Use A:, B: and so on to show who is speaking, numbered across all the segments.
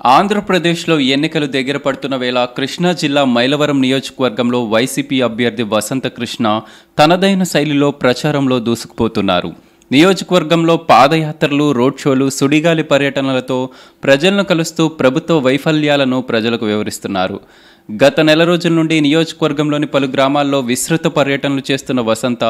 A: ఆంధ్రప్రదేశ్లో ఎన్నికలు దగ్గర పడుతున్న వేళ కృష్ణా జిల్లా మైలవరం నియోజకవర్గంలో వైసీపీ అభ్యర్థి వసంత కృష్ణ తనదైన శైలిలో ప్రచారంలో దూసుకుపోతున్నారు. నియోజకవర్గంలో పాదయాత్రలు రోడ్ షోలు సుడిగాలి పర్యటనలతో ప్రజలను కలుస్తూ ప్రభుత్వ వైఫల్యాలను ప్రజలకు వివరిస్తున్నారు. గత నెల రోజుల నుండి నియోజకవర్గంలోని పలు గ్రామాల్లో విస్తృత పర్యటనలు చేస్తున్న వసంత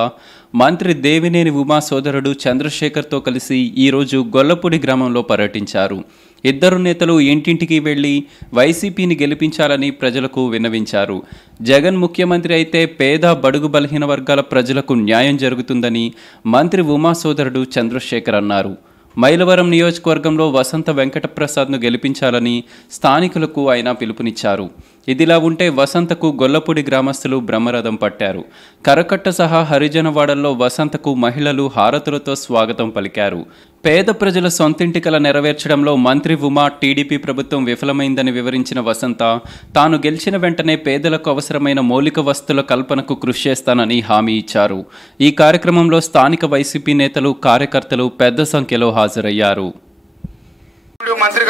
A: మంత్రి దేవినేని ఉమా సోదరుడు చంద్రశేఖర్తో కలిసి ఈరోజు గొల్లపూడి గ్రామంలో పర్యటించారు. ఇద్దరు నేతలు ఇంటింటికి వెళ్ళి వైసీపీని గెలిపించాలని ప్రజలకు విన్నవించారు. జగన్ ముఖ్యమంత్రి అయితే పేద బడుగు బలహీన వర్గాల ప్రజలకు న్యాయం జరుగుతుందని మంత్రి ఉమా సోదరుడు చంద్రశేఖర్ అన్నారు. మైలవరం నియోజకవర్గంలో వసంత వెంకటప్రసాద్ను గెలిపించాలని స్థానికులకు ఆయన పిలుపునిచ్చారు. ఇదిలా ఉంటే వసంతకు గొల్లపూడి గ్రామస్తులు బ్రహ్మరథం పట్టారు. కరకట్ట సహా హరిజనవాడల్లో వసంతకు మహిళలు హారతులతో స్వాగతం పలికారు. పేద ప్రజల సొంతింటి కల నెరవేర్చడంలో మంత్రి ఉమా టీడీపీ ప్రభుత్వం విఫలమైందని వివరించిన వసంత తాను గెలిచిన వెంటనే పేదలకు అవసరమైన మౌలిక వస్తుల కల్పనకు కృషి చేస్తానని హామీ ఇచ్చారు. ఈ కార్యక్రమంలో స్థానిక వైసీపీ నేతలు కార్యకర్తలు పెద్ద సంఖ్యలో హాజరయ్యారు.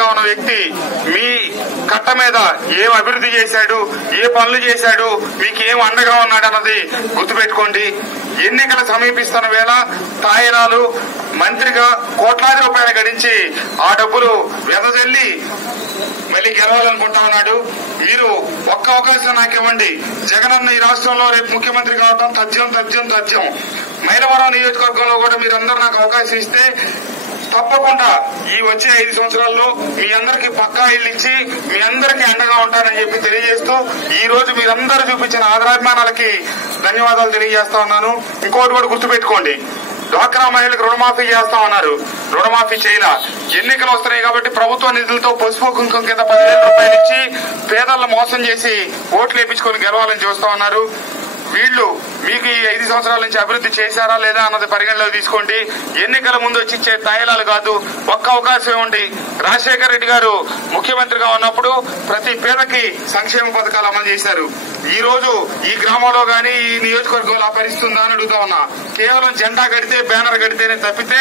B: ఇప్పుడు ఉన్న వ్యక్తి మీ కట్ట మీద ఏం అభివృద్ధి చేశాడు ఏ పనులు చేశాడు మీకు ఏం అండగా ఉన్నాడు అన్నది గుర్తుపెట్టుకోండి. ఎన్నికలు సమీపిస్తున్న వేళ తాయిరాలు మంత్రిగా కోట్లాది రూపాయలు గడించి ఆ డబ్బులు వెదజల్లి మళ్ళీ గెలవాలనుకుంటా ఉన్నాడు. మీరు ఒక్క అవకాశం నాకు ఇవ్వండి జగనన్న ఈ రాష్ట్రంలో రేపు ముఖ్యమంత్రి కావడం తథ్యం తథ్యం తథ్యం. మైలవరం నియోజకవర్గంలో కూడా మీరందరూ నాకు అవకాశం ఇస్తే తప్పకుండా ఈ వచ్చే ఐదు సంవత్సరాల్లో మీ అందరికి పక్కా ఇల్లు ఇచ్చి మీ అందరికి అండగా ఉంటానని చెప్పి తెలియజేస్తూ ఈ రోజు మీరందరూ చూపించిన ఆదరాభిమానాలకి ధన్యవాదాలు తెలియజేస్తా ఉన్నాను. ఇంకోటి కూడా గుర్తుపెట్టుకోండి. డ్వాక్రా మహిళలకు రుణమాఫీ చేస్తా ఉన్నారు. రుణమాఫీ చేయలా. ఎన్నికలు వస్తున్నాయి కాబట్టి ప్రభుత్వ నిధులతో పసుపు కుంకుమ కింద పదివేల రూపాయలు ఇచ్చి పేదలను మోసం చేసి ఓట్లు వేయించుకొని గెలవాలని చూస్తా ఉన్నారు. వీళ్ళు మీకు ఈ ఐదు సంవత్సరాల నుంచి అభివృద్ధి చేశారా లేదా అన్నది పరిగణలోకి తీసుకోండి. ఎన్నికల ముందు వచ్చి ఇచ్చే తాయిలాలు కాదు ఒక్క అవకాశం ఉండి రాజశేఖర రెడ్డి గారు ముఖ్యమంత్రిగా ఉన్నప్పుడు ప్రతి పేదకి సంక్షేమ పథకాలు అమలు చేశారు. ఈ రోజు ఈ గ్రామంలో గాని ఈ నియోజకవర్గంలో ఆ పరిస్థితి ఉందా అని అడుగుతా ఉన్నా. కేవలం జెండా కడితే బ్యానర్ కడితేనే తప్పితే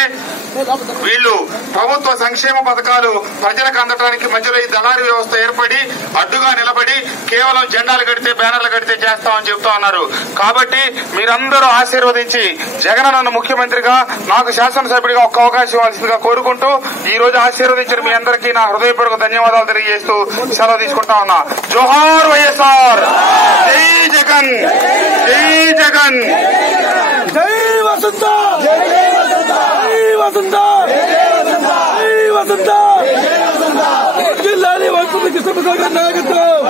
B: వీళ్ళు ప్రభుత్వ సంక్షేమ పథకాలు ప్రజలకు అందటానికి మధ్యలో ఈ దళారీ వ్యవస్థ ఏర్పడి అడ్డుగా నిలబడి కేవలం జెండాలు కడితే బ్యానర్లు కడితే చేస్తామని చెప్తా ఉన్నారు. కాబట్టి మీరందరూ ఆశీర్వదించి జగన్ నన్ను ముఖ్యమంత్రిగా నాకు శాసనసభ్యుడిగా ఒక్క అవకాశం ఇవ్వాల్సిందిగా కోరుకుంటూ ఈ రోజు ఆశీర్వదించిన మీ అందరికీ నా హృదయపూర్వక ధన్యవాదాలు తెలియజేస్తూ సెలవు తీసుకుంటా ఉన్నా. జోహార్ వైఎస్ఆర్! జై జగన్! జై జగన్!
C: జై వసంత! జై వసంత! జై వసంత! జిల్లాని వసంత కృష్ణ నాయకత్వం!